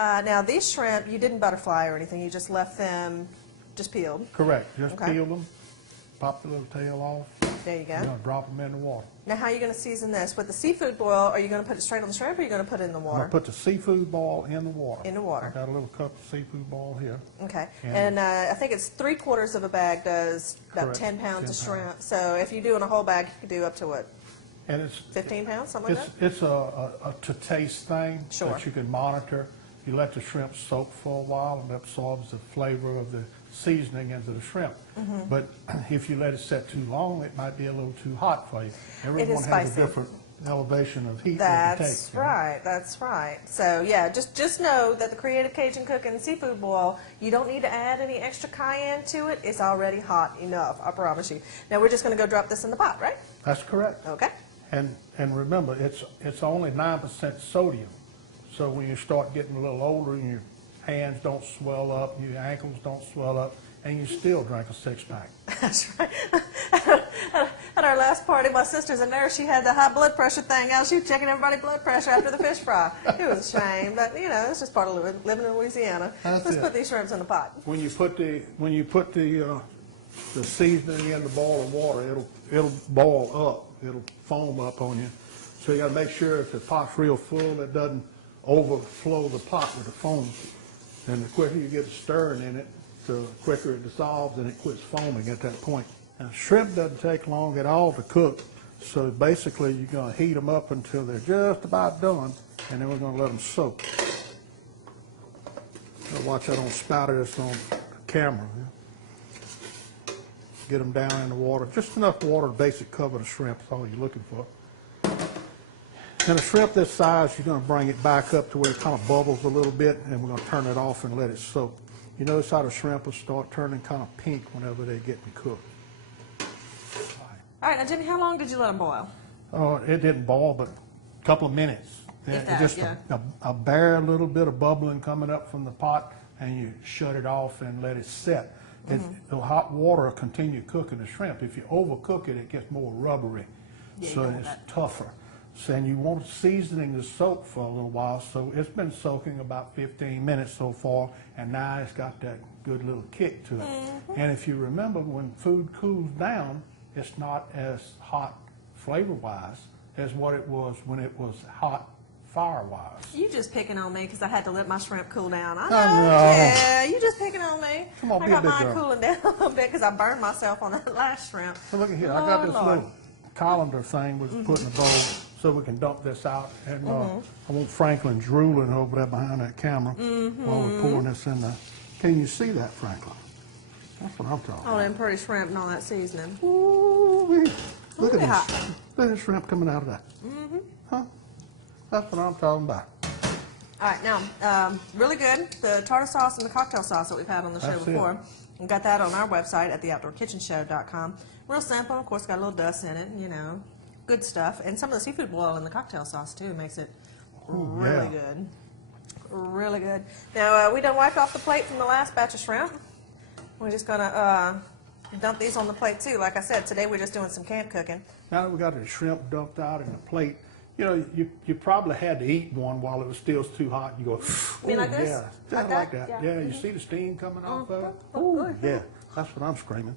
Now these shrimp, you didn't butterfly or anything. You just left them just peeled. Correct. Just Okay. peel them, pop the little tail off. There you go. You're going to drop them in the water. Now how are you going to season this? With the seafood boil, are you going to put it straight on the shrimp or are you going to put it in the I'm water? going to put the seafood ball in the water. In the water. I got a little cup of seafood ball here. Okay. And- And I think it's 3/4 of a bag does about Correct. 10 pounds 10 of shrimp. So if you're doing a whole bag, you could do up to what, And it's 15 pounds, something like that? it's a to taste thing Sure. that you can monitor. You let the shrimp soak for a while and it absorbs the flavor of the seasoning into the shrimp. Mm-hmm. But if you let it set too long, it might be a little too hot for you. Everyone has spicy. a different elevation of heat that they take. That's right. That's right. So yeah, just know that the Creative Cajun Cooking Seafood Boil, you don't need to add any extra cayenne to it. It's already hot enough. I promise you. Now we're just going to go drop this in the pot, right? That's correct. Okay. And remember, it's only 9% sodium. So when you start getting a little older and your hands don't swell up, your ankles don't swell up, and you still drink a six-pack. That's right. At our last party, my sister's a nurse. She had the high blood pressure thing out. She was checking everybody's blood pressure after the fish fry. It was a shame, but you know, it's just part of living in Louisiana. That's Let's it. put these shrimps in the pot. When you put the seasoning in the boil of water, it'll boil up. It'll foam up on you. So you got to make sure if the pot's real full, it doesn't overflow the pot with the foam. And the quicker you get stirring in it, the quicker it dissolves and it quits foaming at that point. Now, shrimp doesn't take long at all to cook. So basically, you're going to heat them up until they're just about done, and then we're going to let them soak. Now watch I don't spatter this on camera. Get them down in the water. Just enough water to basically cover the shrimp. That's all you're looking for. And a shrimp this size, you're going to bring it back up to where it kind of bubbles a little bit, and we're going to turn it off and let it soak. You notice how the shrimp will start turning kind of pink whenever they get cooked. All right, now Jimmy, how long did you let them boil? Oh, it didn't boil, but a couple of minutes. If that, Just yeah. a bare little bit of bubbling coming up from the pot, and you shut it off and let it set. The hot water will continue cooking the shrimp. If you overcook it, it gets more rubbery, Yeah, you so don't want it's that. tougher. So, and you want seasoning to soak for a little while, so it's been soaking about 15 minutes so far, and now it's got that good little kick to it. And if you remember, when food cools down, it's not as hot flavor-wise as what it was when it was hot fire-wise. You just picking on me because I had to let my shrimp cool down. I know. know. Yeah, you just picking on me. Come on, I be a got big mine girl. cooling down a little bit because I burned myself on that last shrimp. So look at here, I got this Lord. little colander thing we put in the bowl so we can dump this out. And I want Franklin drooling over there behind that camera while we're pouring this in there. Can you see that, Franklin? That's what I'm talking Oh, about. them pretty shrimp and all that seasoning. Ooh-wee. Look at Really hot. this. Look at the shrimp coming out of that. Huh? That's what I'm talking about. All right, now, really good. The tartar sauce and the cocktail sauce that we've had on the show That's it. before. We got that on our website at theoutdoorkitchenshow.com. Real simple. Of course, got a little dust in it, you know. Good stuff. And some of the seafood boil in the cocktail sauce, too, makes it really yeah. good. Really good. Now, we done wiped off the plate from the last batch of shrimp. We're just going to dump these on the plate, too. Like I said, today we're just doing some camp cooking. Now that we got the shrimp dumped out in the plate, you know, you probably had to eat one while it was still too hot. You go, mean "Ooh, like this? yeah, Like just that? like that. Yeah. Yeah, you see the steam coming off of it? Oh, Ooh, good. yeah, that's what I'm screaming.